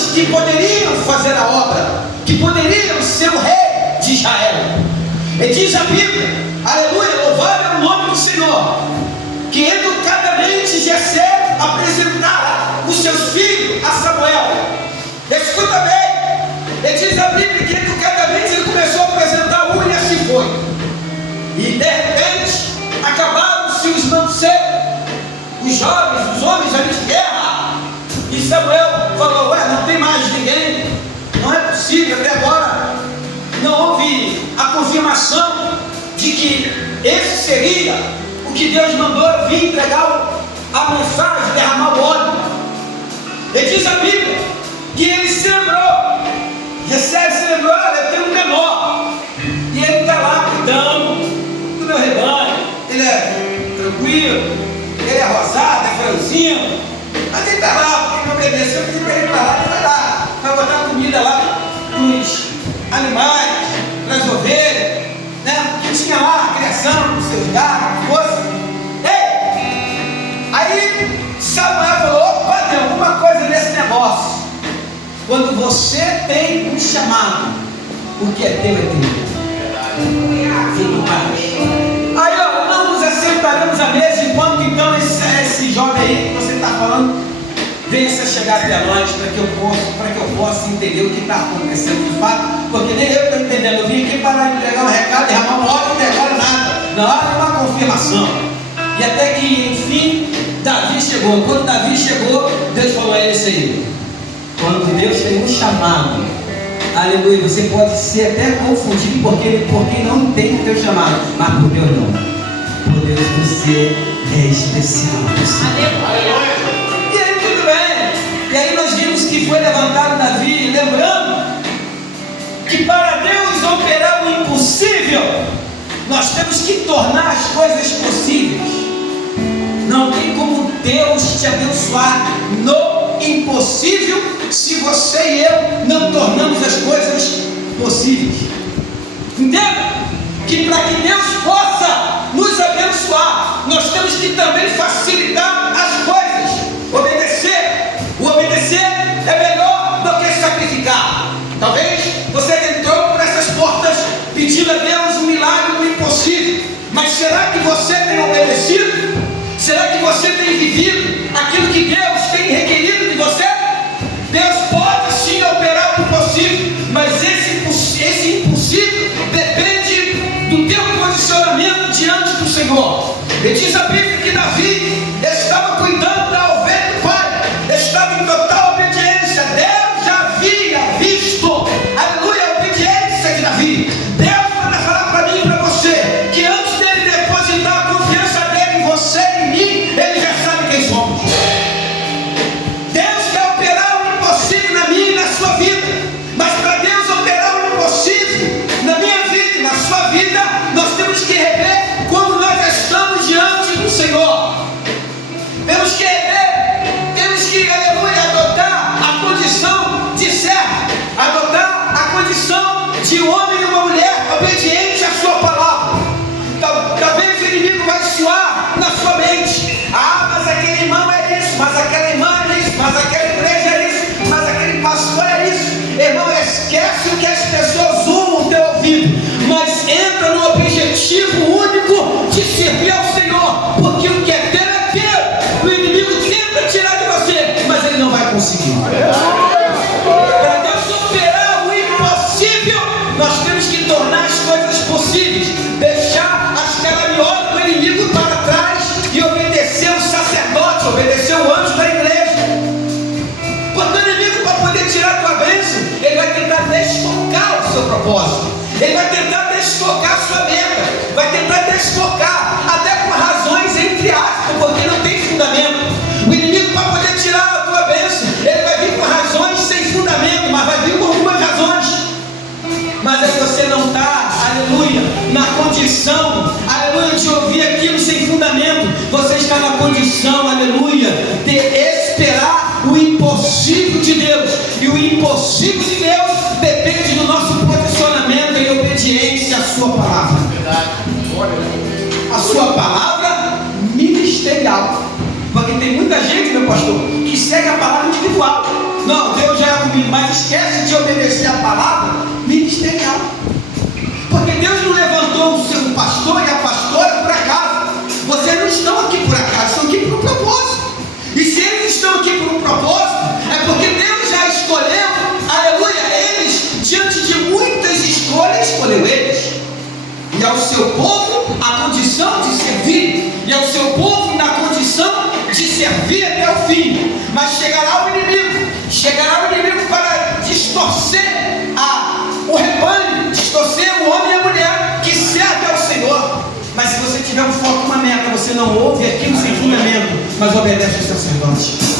homens que poderiam fazer a obra, que poderiam ser o rei de Israel. E diz a Bíblia, aleluia, louvado é o nome do Senhor, que educadamente Jessé apresentara os seus filhos a Samuel. Escuta bem, e diz a Bíblia que educadamente ele começou a apresentar um e assim foi. E de repente acabaram-se os mancebos, os jovens, os homens ali de guerra. E Samuel falou, ué, não tem mais ninguém, não é possível, até agora não houve a confirmação de que esse seria o que Deus mandou vir entregar a mensagem, derramar o óleo. E diz a Bíblia que ele se lembrou, Jessé se lembrou, olha, eu tenho um menor, e ele está lá cuidando do meu rebanho, ele é tranquilo, ele é rosado, é franzinho, mas ele está lá, porque me obedeceu, eu pedi para ele para lá, ele vai lá, vai botar comida lá nos animais, nas ovelhas, né? Que tinha lá a criação dos seus gatos, moças. Ei! Aí Samuel falou, opa, tem alguma coisa nesse negócio. Quando você tem um chamado, o que é teu é teu. Fique em paz. Aí ó, não nos assentaremos à mesa enquanto então esse jovem aí que você está falando venha chegar até nós para que eu possa entender o que está acontecendo de fato, porque nem eu estou entendendo. Eu vim aqui para entregar um recado, derramar uma hora, até agora nada. Na hora de uma confirmação. E até que enfim Davi chegou. Quando Davi chegou, Deus falou, é esse aí. Quando Deus tem um chamado, aleluia, você pode ser até confundido porque não entende o teu chamado, mas por Deus não. Por Deus você é especial. Aleluia. E aí nós vimos que foi levantado Davi, lembrando que para Deus operar o impossível, nós temos que tornar as coisas possíveis. Não tem como Deus te abençoar no impossível se você e eu não tornamos as coisas possíveis. Entenda que para que Deus possa nos abençoar, nós temos que também facilitar as coisas, obedecer. O obedecer é melhor do que sacrificar. Talvez você entrou por essas portas pedindo a Deus um milagre do impossível, mas será que você tem obedecido? Será que você tem vivido aquilo que Deus tem requerido de você? Deus pode sim operar o impossível, mas esse impossível depende do teu posicionamento diante do Senhor. E diz a Bíblia que Davi estava cuidando da ovelha do pai, estava em total obediência. Deus já havia visto, aleluia, a obediência de Davi. Deus manda falar para mim e para você que antes dele depositar a confiança dele em você e em mim, ele já sabe quem somos. Deus quer operar o impossível na minha e na sua vida, mas para Deus operar o impossível na minha vida e na sua vida, nós temos que rever como nós estamos diante do Senhor. Temos que rever, temos que, aleluia, adotar a condição de servo, adotar a condição de um homem e uma mulher obediente à sua palavra. Talvez o inimigo vai soar na sua mente, ah, mas aquele irmão é isso, mas aquela irmã é isso, mas aquela igreja é isso, mas aquele pastor é isso. Irmão, esquece o que as pessoas zoam o teu ouvido, mas entra no objetivo único de servir ao Senhor, porque o que é teu é teu. O inimigo tenta tirar de você, mas ele não vai conseguir. Para Deus operar o impossível, nós temos que tornar as coisas possíveis, deixar as caraminholas do inimigo para trás e obedecer o sacerdote, obedecer o anjo da igreja. Porque o inimigo, para poder tirar a tua bênção, ele vai tentar desfocar o seu propósito, ele vai tentar desfocar a sua meta, vai tentar desfocar, até por razões entre aspas, porque não tem fundamento. O inimigo, para poder tirar a tua bênção, ele vai vir por razões sem fundamento, mas vai vir por algumas razões. Mas aí você não está, aleluia, na condição, aleluia, de ouvir aquilo sem fundamento. Você está na condição, aleluia, de esperar o impossível de Deus. E o impossível de Deus depende do nosso posicionamento em obediência à sua palavra. A sua palavra ministerial. Porque tem muita gente, meu pastor, que segue a palavra individual. Não, Deus já é comigo. comigo, mas esquece de obedecer a palavra ministerial. Porque Deus não levantou o seu pastor e a pastora por acaso. Vocês não estão aqui por acaso, estão aqui por um propósito. E se eles estão aqui por um propósito, é porque Deus já escolheu, aleluia, eles, diante de muitas escolhas, escolheu eles. E ao seu povo a condição de servir, e ao seu povo na condição de servir até o fim. Mas chegará o inimigo para distorcer o rebanho, distorcer o homem e a mulher que serve ao Senhor. Mas se você tiver um foco, uma meta, você não ouve aquilo sem fundamento, mas obedece ao sacerdote.